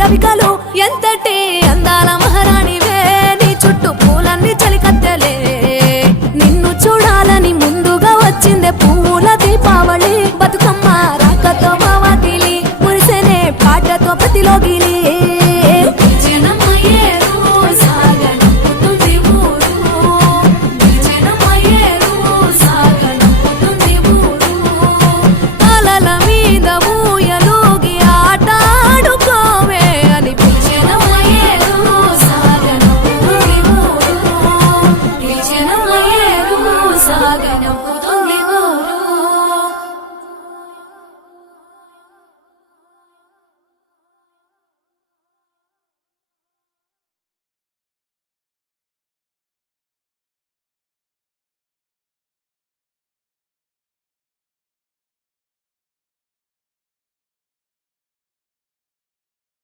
రవికలు ఎంతటి అందాల మహారాణివే నీ చుట్టూ పూలన్నీ చలికత్తెలే నిన్ను చూడాలని ముందుగా వచ్చిందే పూల దీపావళి బతుకమ్మ రాకతో మా వాకిలి మురిసెనే పాటతో ప్రతిలోకి